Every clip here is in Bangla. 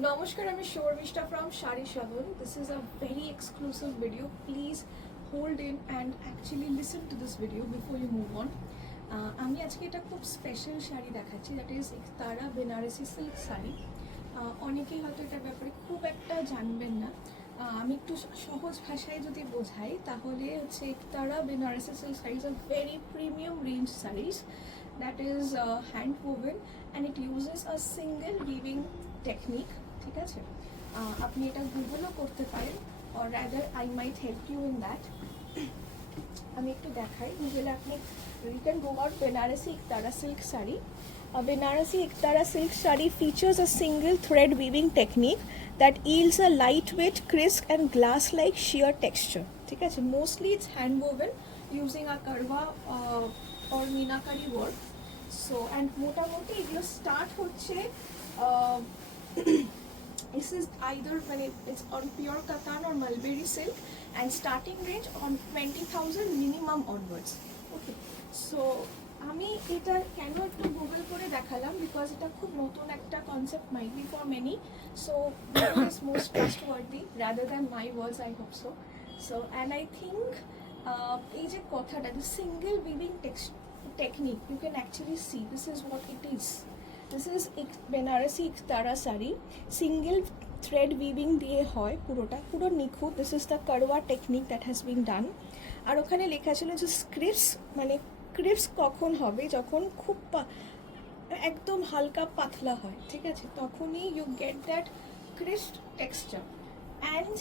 Namaskar, I'm Shorvishta from Shari Shagun. This is a very exclusive video. Please hold in and actually listen to this video before you move on. আমি আজকে একটা খুব স্পেশাল শাড়ি দেখাচ্ছি, that is Ektara Banarasi silk sari. অনেকেই হয়তো এটার ব্যাপারে খুব একটা জানবেন না। আমি একটু সহজ ভাষায় যদি বোঝাই তাহলে হচ্ছে একতারা বেনারসি সিল্ক শাড়িজ আর very premium range saris that is hand woven and it uses a single weaving technique. ঠিক আছে, আপনি এটা গুগলও করতে পারেন, or rather I might help you in that. আমি একটু দেখাই গুগলে, আপনি you can go out Benarasi Ektara silk saree. A Benarasi Ektara silk saree features a single thread weaving technique that yields a lightweight, crisp and glass-like sheer texture. ঠিক আছে, mostly it's hand woven using a karwa or meenakari work. So and মোটামুটি এগুলো স্টার্ট হচ্ছে this is either when it's on pure katan or mulberry silk and starting range on 20,000 minimum onwards. Okay, so আমি এটা কেন একটু গুগল করে দেখালাম, বিকজ এটা খুব নতুন একটা concept might be for many, so Google is most trustworthy rather than my words, I hope so. So and I think এই যে কথাটা, the single weaving technique, you can actually see this is what it is. This is Benarasi Ektara saree, single thread weaving দিয়ে হয়, পুরো নিখুঁত। This is the karwa technique that has been done. আর ওখানে লেখা ছিল যে ক্রিপস, মানে ক্রিপস কখন হবে, যখন খুব একদম হালকা পাতলা হয়, ঠিক আছে, তখনই you get that crisp texture and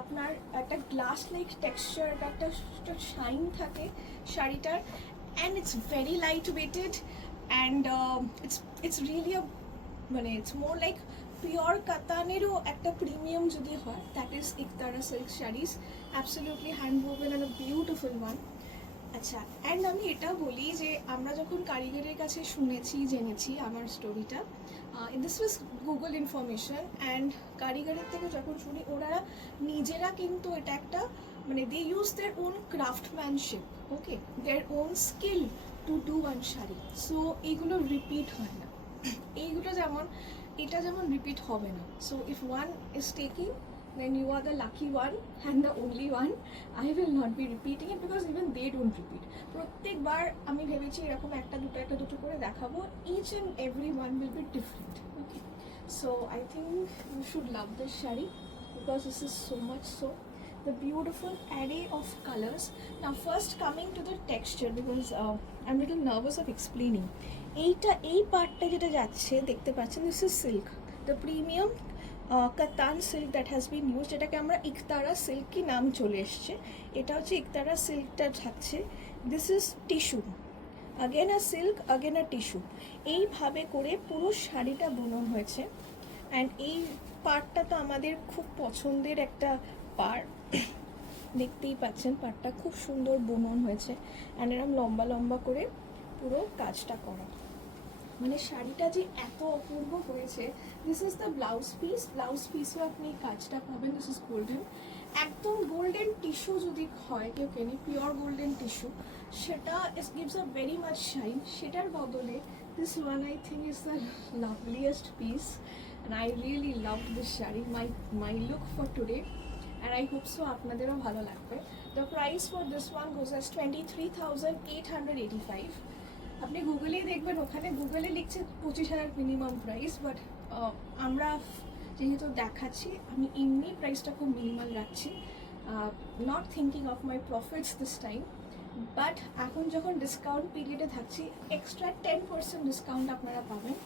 আপনার একটা গ্লাস লাইক টেক্সচার, একটা শাইন থাকে শাড়িটার, and it's very light weighted and it's really মানে ইটস মোর লাইক পিওর কাতানেরও একটা প্রিমিয়াম যদি হয়, that is Ektara silk saris, absolutely hand woven and a beautiful one. আচ্ছা, অ্যান্ড আমি এটা বলি যে আমরা যখন কারিগরের কাছে শুনেছি, জেনেছি আমার স্টোরিটা, this was Google information, and কারিগরের থেকে যখন শুনি ওরা নিজেরা কিন্তু এটা একটা মানে they use their own craftsmanship, okay, their own skill to do one sari. So এইগুলো রিপিট হয় না, এইগুলো যেমন এটা যেমন রিপিট হবে না। So if one is taking, then you are the lucky one and the only one. I will not be repeating it because even they don't repeat. প্রত্যেকবার আমি ভেবেছি এরকম একটা দুটো করে দেখাবো, each and every one will be different. Okay, so I think you should love this shari because this is so much so the beautiful array of colors. Now first coming to the texture, because I'm little nervous of explaining. এই পার্টটা যেটা যাচ্ছে দেখতে পাচ্ছেন, this is silk, the premium কাতান silk that has been use, যেটাকে আমরা একতারা সিল্ক কি নাম চলে এসছে, এটা হচ্ছে একতারা সিল্কটা থাকছে। This is tissue, again a silk, again a tissue, এইভাবে করে পুরো শাড়িটা বোনা হয়েছে। অ্যান্ড এই পার্টটা তো আমাদের খুব পছন্দের একটা পার্ট, দেখতেই পাচ্ছেন পার্টটা খুব সুন্দর বুনন হয়েছে, অ্যান্ড এরকম লম্বা লম্বা করে পুরো কাজটা করা, মানে শাড়িটা যে এত অপূর্ব হয়েছে। দিস ইজ দ্য ব্লাউজ পিসও আপনি কাজটা পাবেন, দিস ইজ গোল্ডেন, একদম গোল্ডেন টিস্যু যদি হয় কেউ কেনে, পিওর গোল্ডেন টিস্যু, সেটা gives a very much shine. সেটার বদলে this one I think is the loveliest piece, and I really love this sari, my look for today, and I hope so আপনাদেরও ভালো লাগবে। The price for this one goes as 23,885। আপনি গুগলেই দেখবেন, ওখানে গুগলে লিখছে 25,000 মিনিমাম প্রাইস, বাট আমরা যেহেতু দেখাচ্ছি আমি এমনি প্রাইসটা খুব মিনিমাল রাখছি, not thinking of my profits this time. But এখন যখন ডিসকাউন্ট পিরিয়ডে থাকছি, এক্সট্রা 10% ডিসকাউন্ট আপনারা পাবেন।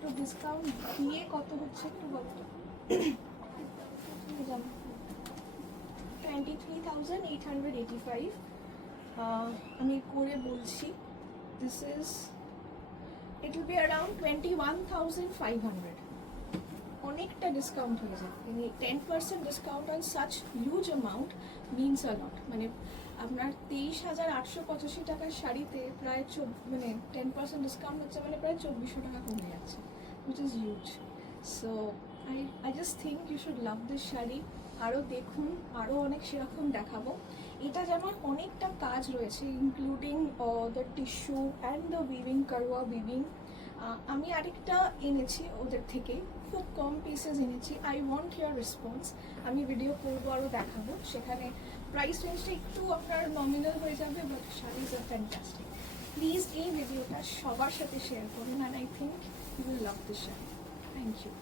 তো ডিসকাউন্ট দিয়ে কত হচ্ছে একটু বলতো, 23,885 আমি করে বলছি। This is, it will be around 21,500. অনেকটা ডিসকাউন্ট হয়ে যায়, মানে 10% discount on such huge amount means a lot. মানে আপনার 23,885 টাকার শাড়িতে প্রায় মানে 10% ডিসকাউন্ট হচ্ছে, মানে প্রায় 2,400 টাকা কমে যাচ্ছে, which is huge. So I just think you should love this sari. আরও দেখুন, আরও অনেক সেরকম দেখাবো। এটা যেমন অনেকটা কাজ রয়েছে, including the tissue and the weaving, kadwa weaving, আমি আরেকটা এনেছি ওদের থেকে, খুব কম পিসেস এনেছি। I want hear response. আমি ভিডিও করবো আরও দেখাবো, সেখানে প্রাইস রেঞ্জটা একটু আপনার নমিনাল হয়ে যাবে, but saris are fantastic. Please এই ভিডিওটা সবার সাথে শেয়ার করুন, and I think you will love this sari. Thank you.